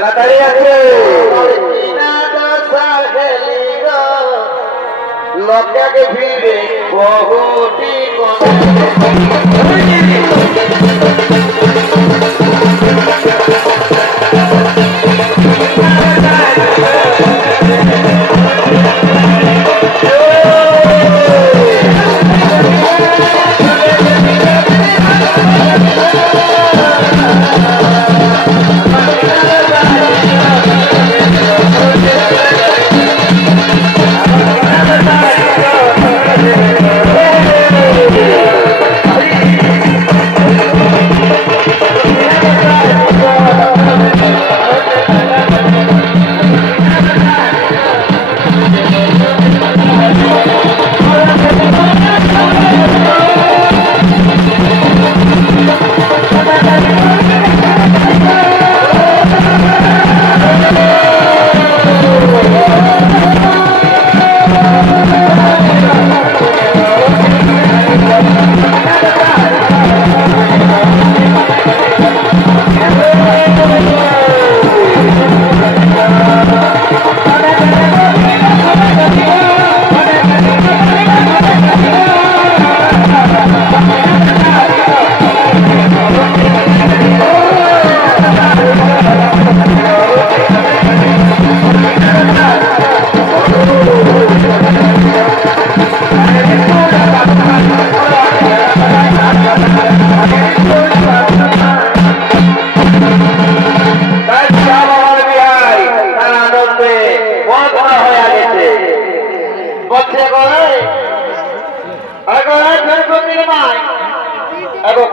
এরা দাঁড়িয়ে আছে লজ্জাকে ফিরে বহুটি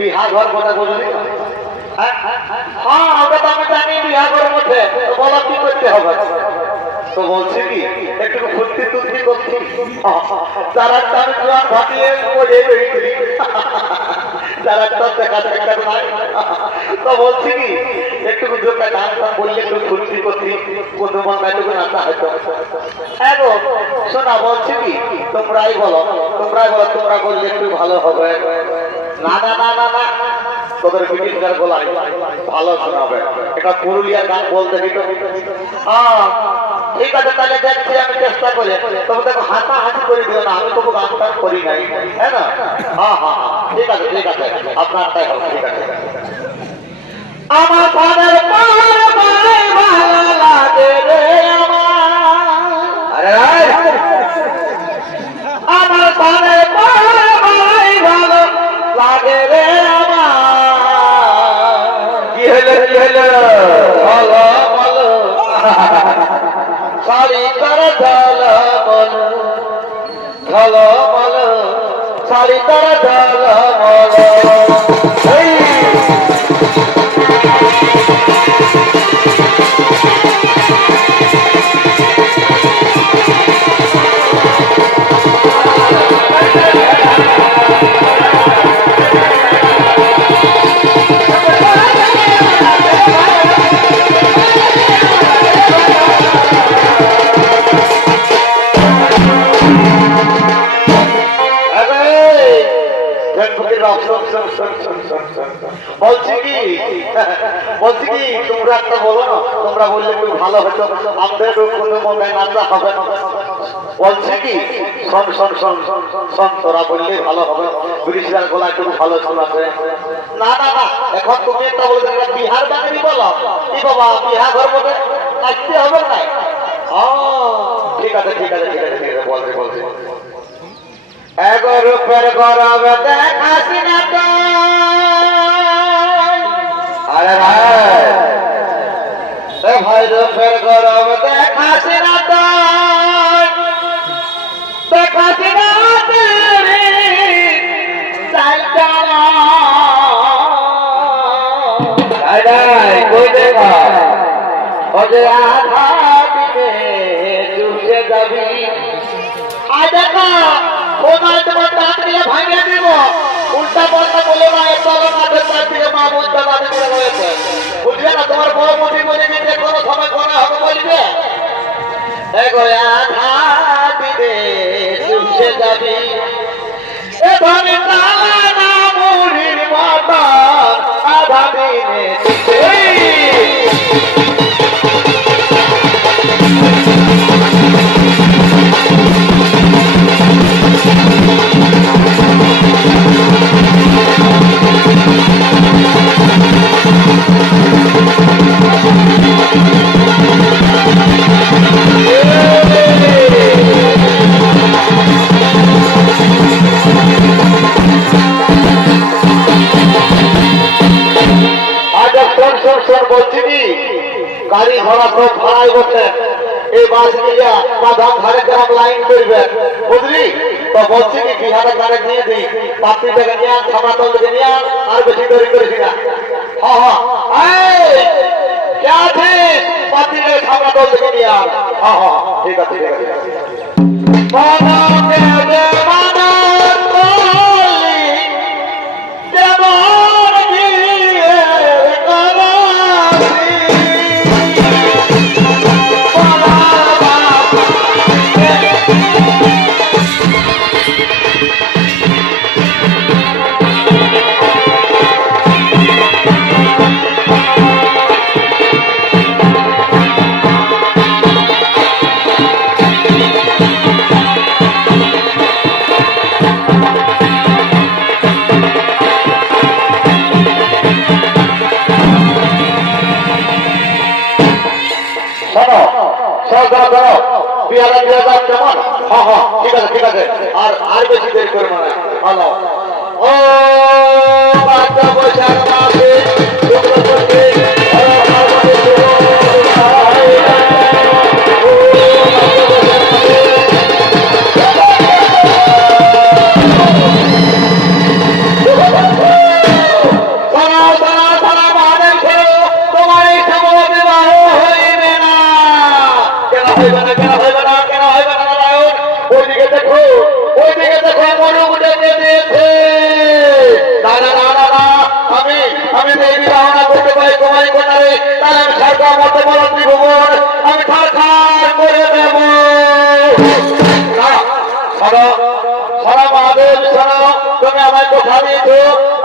বিহা ঘর কথা বললি হ্যাঁ হ্যাঁ, জানি বিহা কি করতে হবে তো বলছি কি করছি দেখা তো বলছি একটু বললে একটু হয়তো হ্যাঁ গো শোনা বলছি কি তোমরাই বলো তোমরাই বলো তোমরা বললে একটু ভালো হবে না না না না না। তোদের ভালো এটা পুরুলিয়ার গান বলতে ঠিক আছে, তাহলে আমি চেষ্টা করে। দিও না, আমি করি হ্যাঁ হ্যাঁ হ্যাঁ। ঠিক আছে ঠিক আছে। আপনার ঠিক আছে। আমার শাড়ি তার ঢাল না তোমরা বললে একটু ভালো হতো। আমাদের কোনো মনে নাচা হবে বলছি কি তোরা বললে ভালো হবে। ব্রিটিশরা গলা একটু ভালো শোনাবে না না এখন তুমি একটা বলে বিহার বাঙালি বলো। কি বাবা, বিহার ঘর মধ্যে হবে না। ঠিক আছে ঠিক আছে ঠিক আছে ঠিক আছে, বলছি বলছি। এগো রূপের গরব দেখাসি না তো। আরে রায় ভাই রূপের গরব দেখাসি না দেখাসি না আধা দিনে চুষে যাবি। আয় দেখো তোমার দাঁত দিয়ে ভাঙিয়ে দিব উল্টা পাল্টা বলে না, এত মাঠের তার থেকে মা বুঝতে দাঁত করে রয়েছে। বুঝলে না, তোমার বড় মতি বলে গেছে কোনো সময় করা হবে বলবে? দেখো, আধা দিনে চুষে যাবি। এ ধরে না মুড়ির মাতা, আধা দিনে গাড়ি ঘোড়া সব ভাড়াই বসে। এই বাস নিয়ে বাদাম ধারে গ্রাম লাইন করবে। বুঝলি? তো বলছি কি বিহারে ধারে নিয়ে দিই? পাপড়ি থেকে নিয়ে আন খামাতল থেকে নিয়ে আন আর বেশি দেরি করিস না। হ্যাঁ হ্যাঁ কে পাপড়ি থেকে খামাতল থেকে নিয়ে আন হ্যাঁ হ্যাঁ ঠিক আছে ঠিক আছে শোনো শোনো শোনো শোনো বিয়ারা বিয়ারা কেমন? হ্যাঁ হ্যাঁ ঠিক আছে ঠিক আছে। আর আর বেশি দেরি করব না। ভালো। ও, বাচ্চা বৈশাখ কোনারে আমি সরকার মতো বলো ত্রিভুবন আমি খার করে দেব। সারা মহাদেব শোনো তুমি আমায় কথা দিয়েছ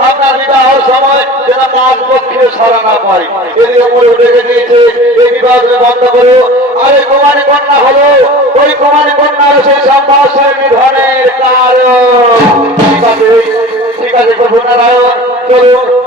আপনার বিবাহের সময় যেন পাঁচ পক্ষে সারা না পাই এদিকে মরে ডেকে দিয়েছে এই বিবাহ বন্ধ করো। আরে কুমারী কন্যা হলো, ওই কুমারী কন্যার সেই সম্ভাষণ নিধনের কারণ। ঠিক আছে ঠিক আছে প্রভু নারায়ণ চলুন।